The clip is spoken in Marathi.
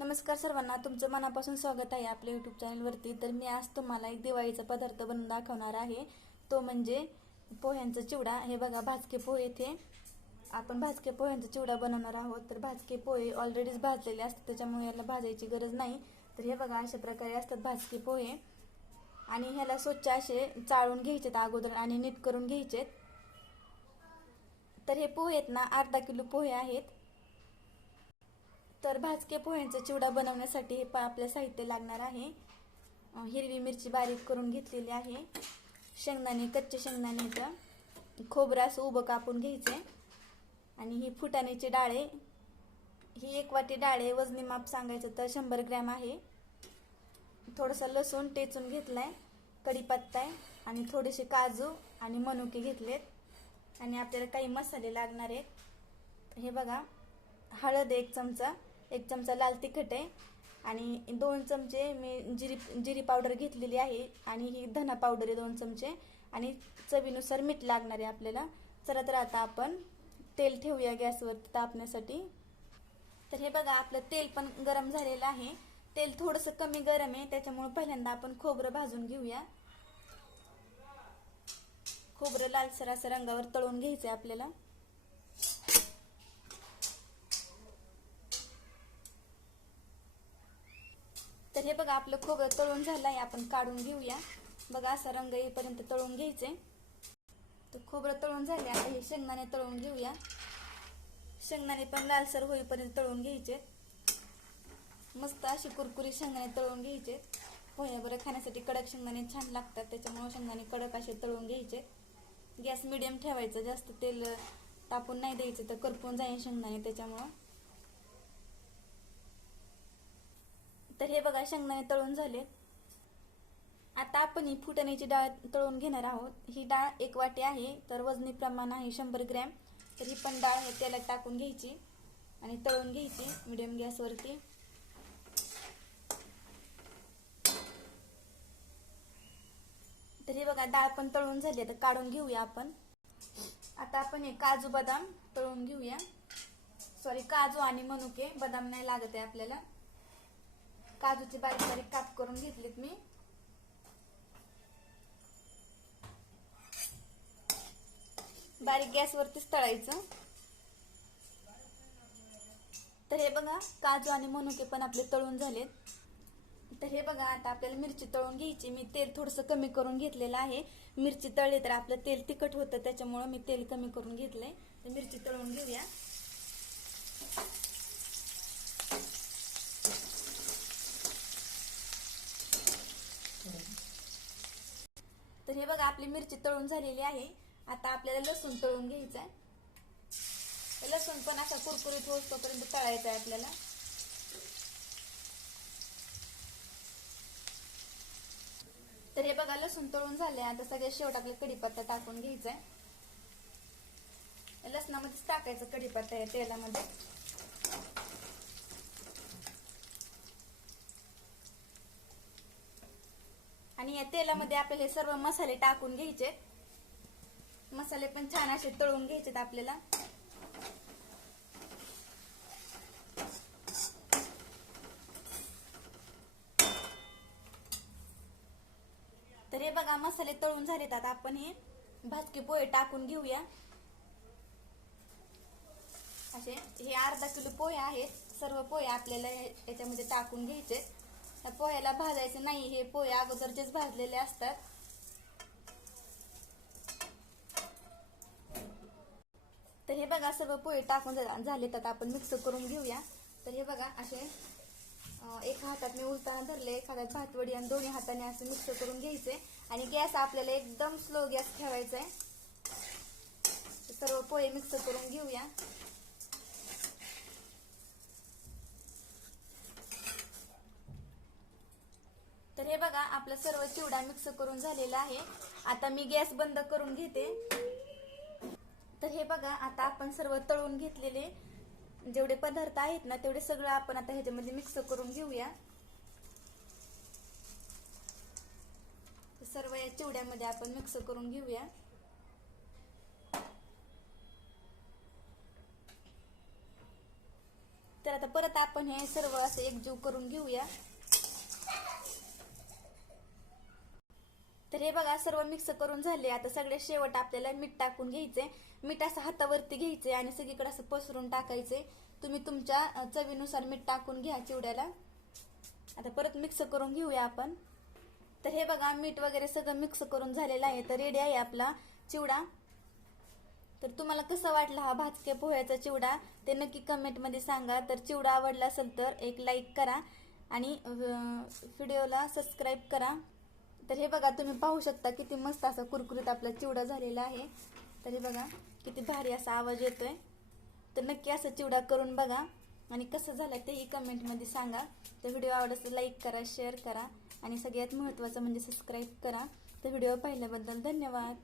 नमस्कार सर्वांना, तुमचं मनापासून स्वागत आहे आपल्या यूट्यूब चॅनलवरती। तर मी आज तुम्हाला एक दिवाळीचा पदार्थ बनवून दाखवणार आहे, तो म्हणजे पोह्यांचा चिवडा। हे बघा, भाजके पोहे इथे आपण भाजके पोह्यांचा चिवडा बनवणार आहोत। तर भाजके पोहे ऑलरेडीच भाजलेले असतात, त्याच्यामुळे याला भाजायची गरज नाही। तर हे बघा, अशा प्रकारे असतात भाजके पोहे आणि ह्याला स्वच्छ असे चाळून घ्यायचेत अगोदर आणि नीट करून घ्यायचेत। तर हे पोहे आहेत ना, अर्धा किलो पोहे आहेत। तर भाजके पोह्यांचा चिवडा बनवण्यासाठी हे आपल्या साहित्य लागणार आहे। हिरवी मिरची बारीक करून घेतलेली आहे, शेंगदाणे, कच्चे शेंगदाणे, खोबरं असं उभं कापून घ्यायचे आणि ही फुटाण्याची डाळ आहे। ही 1 वाटी डाळ आहे, वजनी माप सांगायचं तर 100 ग्रॅम आहे। थोडासा लसूण टेचून घेतलाय, कढीपत्ता आहे आणि थोडेसे काजू आणि मनुके घेतलेत आणि आपल्याला काही मसाले लागणार आहेत। हे बघा, हळद 1 चमचा, 1 चमचा लाल तिखट आहे आणि 2 चमचे मी जिरी पावडर घेतलेली आहे आणि ही धना पावडर आहे 2 चमचे आणि चवीनुसार मीठ लागणार आहे आपल्याला। चला तर आता आपण तेल ठेवूया गॅसवर तापण्यासाठी। तर हे बघा, आपलं तेल पण गरम झालेलं आहे। तेल थोडंसं कमी गरम आहे, त्याच्यामुळे पहिल्यांदा आपण खोबरं भाजून घेऊया। खोबरं लालसर असं रंगावर तळून घ्यायचं आहे आपल्याला। तर हे बघा, आपलं खोबरं तळून झालं आहे, आपण काढून घेऊया। बघा, असा रंग येईपर्यंत तळून घ्यायचे। तर खोबरं तळून झाले, आता हे शेंगदाणे तळून घेऊया। शेंगदाणे पण लालसर होईपर्यंत तळून घ्यायचे, मस्त अशी कुरकुरी शेंगदाणे तळून घ्यायचे। पोह्याबरोबर खाण्यासाठी कडक शेंगदाणे छान लागतात, त्याच्यामुळे शेंगदाणे कडक असे तळून घ्यायचे। गॅस मिडियम ठेवायचं, जास्त तेल तापून नाही द्यायचं, तर करपून जाईल शेंगदाणे त्याच्यामुळं। तर हे बघा, शेंगदाणे तळून झाले। आता आपण ही फुटाण्याची डाळ तळून घेणार आहोत। ही डाळ 1 वाटी आहे, तर वजनी प्रमाण आहे 100 ग्रॅम। तर ही पण डाळ हे तेलात टाकून घ्यायची आणि तळून घ्यायची मिडियम गॅसवरती। तर हे बघा, डाळ पण तळून झाली, आता काढून घेऊया आपण। आता आपण हे काजू बदाम तळून घेऊया। सॉरी, काजू आणि मनुके, बदाम नाही लागत आहे आपल्याला। काजूचे बारीक बारीक काप करून घेतलेत मी। बारीक गॅसवरतीच तळायचं। तर हे बघा, काजू आणि मनुके पण आपले तळून झालेत। तर हे बघा, आता आपल्याला मिरची तळून घ्यायची। मी तेल थोडंसं कमी करून घेतलेलं आहे। मिरची तळली तर आपलं तेल तिखट होतं, त्याच्यामुळे मी तेल कमी करून घेतलंय। तर मिरची तळून घेऊया। तर हे बघा, आपली मिरची तळून झालेली आहे। आता आपल्याला लसूण तळून घ्यायचं आहे। लसूण पण असा कुरकुरीत होईपर्यंत तळायचा आहे आपल्याला। तर हे बघा, लसूण तळून झाले। आता सगळ्यात शेवट आपला कढीपत्ता टाकून घ्यायचा आहे। लसणामध्येच टाकायचं कढीपत्ता या तेलामध्ये। आणि या तेलामध्ये आपल्याला हे सर्व मसाले टाकून घ्यायचे। मसाले पण छान असे तळून घ्यायचे आपल्याला। तर हे बघा, मसाले तळून झालेत। आता आपण हे भाजके पोहे टाकून घेऊया। असे हे अर्धा किलो पोहे आहेत, सर्व पोहे आपल्याला याच्यामध्ये टाकून घ्यायचे। त्या पोह्याला भाजायचं नाही, हे पोहे अगोदरचेच भाजलेले असतात। तर हे बघा, सर्व पोहे टाकून झालेत, आता आपण मिक्स करून घेऊया। तर हे बघा, असे एका हातात मी उलताना धरले, एका हातात भातवडी आणि दोन्ही हाताने असं मिक्स करून घ्यायचे आणि गॅस आपल्याला एकदम स्लो गॅस ठेवायचा आहे। सर्व पोहे मिक्स करून घेऊया। तर हे बघा, आपला सर्व चिवडा मिक्स करून झालेला आहे। आता मी गॅस बंद करून घेते। तर हे बघा, आता आपण सर्व तळून घेतलेले जेवढे पदार्थ आहेत ना, तेवढे सगळं आपण आता ह्याच्यामध्ये मिक्स करून घेऊया। सर्व या चिवड्यामध्ये आपण मिक्स करून घेऊया। तर आता परत आपण हे सर्व असं एकजीव करून घेऊया. तर हे बघा सर्व मिक्स करून झाले. आता सगळे शेवट आपल्याला मीठ टाकून घ्यायचे. मीठ असं हातावरती घ्यायचे आणि सगळीकडे असं पसरून टाकायचे. तुम्ही तुमच्या चवीनुसार मीठ टाकून घ्या चिवड्याला. आता परत मिक्स करून घेऊया आपण. तर हे बघा मीठ वगैरे सगळं मिक्स करून झालेलं आहे. तर रेडी आहे आपला चिवडा. तर तुम्हाला कसं वाटला हा भाजके पोह्याचा चिवडा ते नक्की कमेंटमध्ये सांगा. तर चिवडा आवडला असेल तर एक लाईक करा आणि व्हिडिओला सबस्क्राईब करा. तर हे बघा तुम्ही पाहू शकता किती मस्त असा कुरकुरीत आपला चिवडा झालेला आहे. तर हे बघा किती भारी असा आवाज येतोय. तर नक्की असं चिवडा करून बघा आणि कसं झालं तेही कमेंटमध्ये सांगा. तर व्हिडिओ आवडल्यास लाईक करा, शेअर करा आणि सगळ्यात महत्त्वाचं म्हणजे सबस्क्राईब करा. तर व्हिडिओ पाहिल्याबद्दल धन्यवाद.